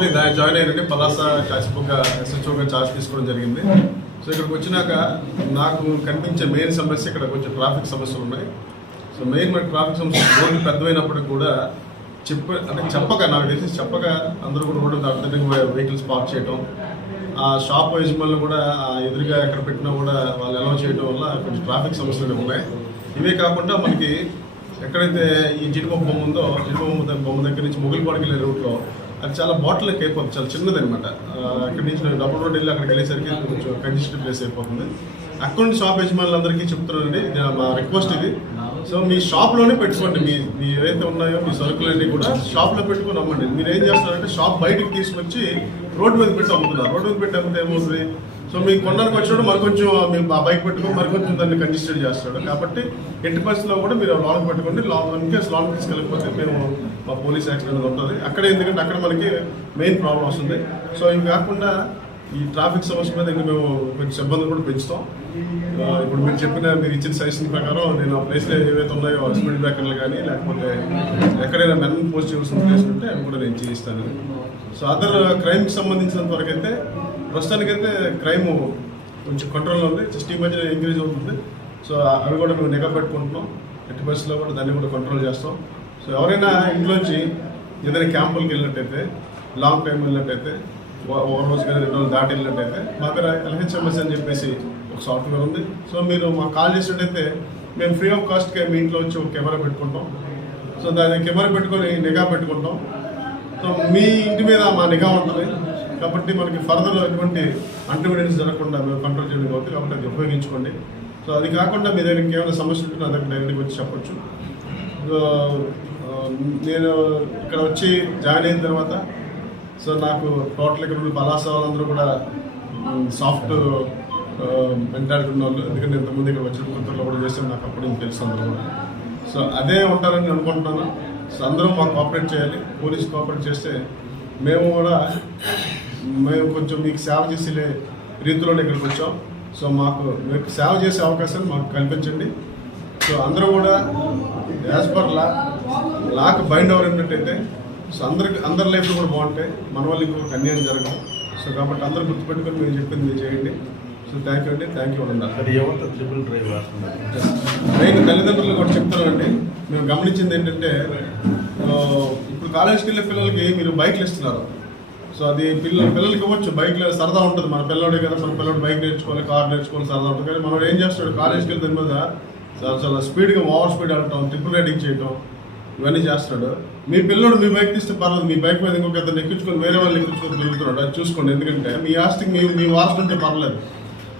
Recently join అయ్యారండి. Palasa కాసిపోగా ఎస్హెచ్ఓగా charge తీసుకోవడం జరిగింది. సో ఇక్కడికి వచ్చినాక నాకు కనిపించే మెయిన్ సమస్య ఇక్కడ కొంచెం ట్రాఫిక్ సమస్యలు ఉన్నాయి. సో మెయిన్ మన ట్రాఫిక్ సమస్య రోడ్డు పెద్దమైనప్పటికీ కూడా చెప్పక నాకు తెలిసి చెప్పక అందరూ కూడా రోడ్డు అర్థంగా వెహికల్స్ పార్క్ చేయడం, ఆ షాప్ యజమానులు కూడా ఎదురుగా ఎక్కడ పెట్టినా కూడా వాళ్ళు అలౌ చేయడం వల్ల కొంచెం ట్రాఫిక్ సమస్యలు ఉన్నాయి. ఇవే కాకుండా మనకి ఎక్కడైతే ఈ జీడిపప్పు బొమ్మ ఉందో, జీడిపప్పు బొమ్మ దగ్గర నుంచి మొగిలిపాడుకి వెళ్ళే రూట్లో అది చాలా బాటిల్ లెక్క అయిపోతుంది, చాలా చిన్నది అనమాట. అక్కడి నుంచి డబుల్ రోడ్ వెళ్ళి అక్కడికి వెళ్ళేసరికి కొంచెం కంజెస్టెడ్ ప్లేస్ అయిపోతుంది. అక్కడ నుంచి షాప్ యజమానులందరికీ చెప్తున్నానండి, మా రిక్వెస్ట్ ఇది. సో మీ షాప్లోనే పెట్టుకోండి, మీ ఏవైతే ఉన్నాయో మీ సరుకులన్నీ కూడా షాప్లో పెట్టుకొని అమ్మండి. మీరు ఏం చేస్తున్నారంటే షాప్ బయటకు తీసుకొచ్చి రోడ్డు మీద పెట్టి అమ్ముతున్నారు. రోడ్డు మీద పెట్టి అమ్మితే ఏమవుతుంది, సో మీకు కొనడానికి వచ్చినప్పుడు మరికొంచెం మేము ఆ బైక్ పెట్టుకొని మరికొంచెం దాన్ని కంజెస్టెడ్ చేస్తాడు. కాబట్టి ఎట్టి పరిస్థితుల్లో కూడా మీరు లాంగ్ పెట్టుకోండి. ఇన్కేస్ లాంగ్ తీసుకెళ్ళకపోతే మేము మా పోలీస్ యాక్షన్ అనేది ఉంటుంది అక్కడే, ఎందుకంటే అక్కడ మనకి మెయిన్ ప్రాబ్లం వస్తుంది. సో ఇవి కాకుండా ఈ ట్రాఫిక్ సమస్య మీద ఇంకా మేము కొంచెం సిబ్బంది కూడా పెంచుతాం. ఇప్పుడు మీరు ఇచ్చిన సజెషన్ ప్రకారం నేను ఆ ప్లేస్లో ఏవైతే ఉన్నాయో స్పీడ్ బ్రేకర్లు కానీ లేకపోతే ఎక్కడైనా మెన్ పోస్ట్ చేయాల్సిన ప్లేస్ ఉంటే అవి కూడా నేను చేయిస్తాను. సో అదర్ క్రైమ్కి సంబంధించినంత వరకు అయితే ప్రస్తుతానికైతే క్రైమ్ కొంచెం కంట్రోల్లో ఉంది, జస్ట్ ఈ మధ్య ఇంక్రీజ్ అవుతుంది. సో అవి కూడా మేము నిఘా పెట్టుకుంటున్నాం. ఎట్టి పరిస్థితుల్లో కూడా దాన్ని కూడా కంట్రోల్ చేస్తాం. సో ఎవరైనా ఇంట్లోంచి ఏదైనా క్యాంపులకి వెళ్ళినట్టయితే, లాంగ్ టైం వెళ్ళినట్టయితే, ఒక రోజు కానీ 2 రోజులు దాటి వెళ్ళినట్టయితే మా దగ్గర LHMS అని చెప్పేసి ఒక సాఫ్ట్వేర్ ఉంది. సో మీరు మాకు కాల్ చేసినట్టయితే మేము ఫ్రీ ఆఫ్ కాస్ట్కి మీ ఇంట్లో వచ్చి ఒక కెమెరా పెట్టుకుంటాం. సో దాన్ని కెమెరా పెట్టుకొని నిఘా పెట్టుకుంటాం. సో మీ ఇంటి మీద మా నిఘా ఉంటుంది కాబట్టి మనకి ఫర్దర్ ఎటువంటి అంటివిడెన్స్ జరగకుండా మేము కంట్రోల్ చేయడం అవుతుంది. కాబట్టి అది ఉపయోగించుకోండి. సో అది కాకుండా మీ దగ్గర ఇంకేమైనా సమస్య ఉంటే నా దగ్గర డైరెక్ట్గా వచ్చి చెప్పచ్చు. నేను ఇక్కడ వచ్చి జాయిన్ అయిన తర్వాత సో నాకు టోటల్ ఇక్కడ పలాస వాళ్ళందరూ కూడా సాఫ్ట్ మెంటాలిటీ ఉన్న వాళ్ళు, ఎందుకంటే ఇంతకుముందు ఇక్కడ వచ్చిన కొత్తలో కూడా చేసాం, నాకు అప్పుడు ఇంక తెలుసు అందరూ కూడా. సో అదే ఉంటారని అనుకుంటున్నాను. సో అందరూ మాకు కోఆపరేట్ చేయాలి. పోలీస్ కోఆపరేట్ చేస్తే మేము కొంచెం మీకు సేవ చేసే రీతిలోనే ఇక్కడికి వచ్చాం. సో మీకు సేవ చేసే అవకాశాన్ని మాకు కల్పించండి. సో అందరూ కూడా యాజ్ పర్ లాకు బైండ్ అవరైనట్టయితే సో అందరి లైఫ్లో కూడా బాగుంటాయి, మన వల్ల ఇంకొక అన్యాయం జరగదు. సో కాబట్టి అందరూ గుర్తుపెట్టుకొని మీరు చెప్పింది మీరు చేయండి. సో థ్యాంక్ యూ అండి, థ్యాంక్ యూ అన్నారు. మెయిన్ తల్లిదండ్రులు కూడా చెప్తానండి, మేము గమనించింది ఏంటంటే ఇప్పుడు కాలేజీకి వెళ్ళే పిల్లలకి మీరు బైక్లు ఇస్తున్నారు. సో అది పిల్లలకి ఇవ్వచ్చు, బైక్లో సరదా ఉంటుంది. మన పిల్లడే కదా, మన పిల్లడు బైక్ నేర్చుకోవాలి, కార్ నేర్చుకోవాలి, సరదా ఉంటుంది. కానీ మనం ఏం చేస్తాడు, కాలేజీకి వెళ్తే దాని మీద చాలా స్పీడ్గా ఓవర్ స్పీడ్ వెళ్ళటం, ట్రిపుల్ రైడింగ్ చేయటం, ఇవన్నీ చేస్తాడు. మీ పిల్లడు మీ బైక్ తీస్తే పర్లేదు, మీ బైక్ మీద ఇంకొక ఇద్దరు ఎక్కించుకొని వేరే వాళ్ళు ఎక్కించుకొని తిరుగుతున్నాడు, అది చూసుకోండి. ఎందుకంటే మీ ఆస్తికి మీ వారసులు ఉంటే పర్లేదు,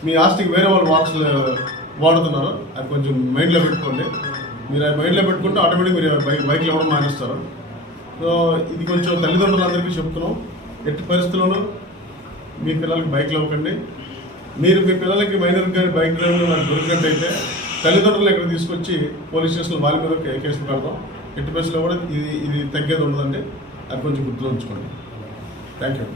మీ ఆస్తికి వేరే వాళ్ళు వారసులు వాడుతున్నారు. అది కొంచెం మైండ్లో పెట్టుకోండి. మీరు అది మైండ్లో పెట్టుకుంటే ఆటోమేటిక్ మీరు బైక్లు ఇవ్వడం మానేస్తారు. సో ఇది కొంచెం తల్లిదండ్రులందరికీ చెప్తున్నాం, ఎట్టి పరిస్థితుల్లోనూ మీ పిల్లలకి బైక్లు ఇవ్వకండి. మీరు మీ పిల్లలకి మైనర్ కానీ బైక్ డ్రైవింగ్ నాకు దొరికినట్టయితే తల్లిదండ్రులు ఇక్కడ తీసుకొచ్చి పోలీస్ స్టేషన్లో వాళ్ళ మీద కేసు పెడతాం. ఎట్టి పరిస్థితుల్లో కూడా ఇది తగ్గేది ఉండదండి. అది కొంచెం గుర్తులో ఉంచుకోండి. Thank you.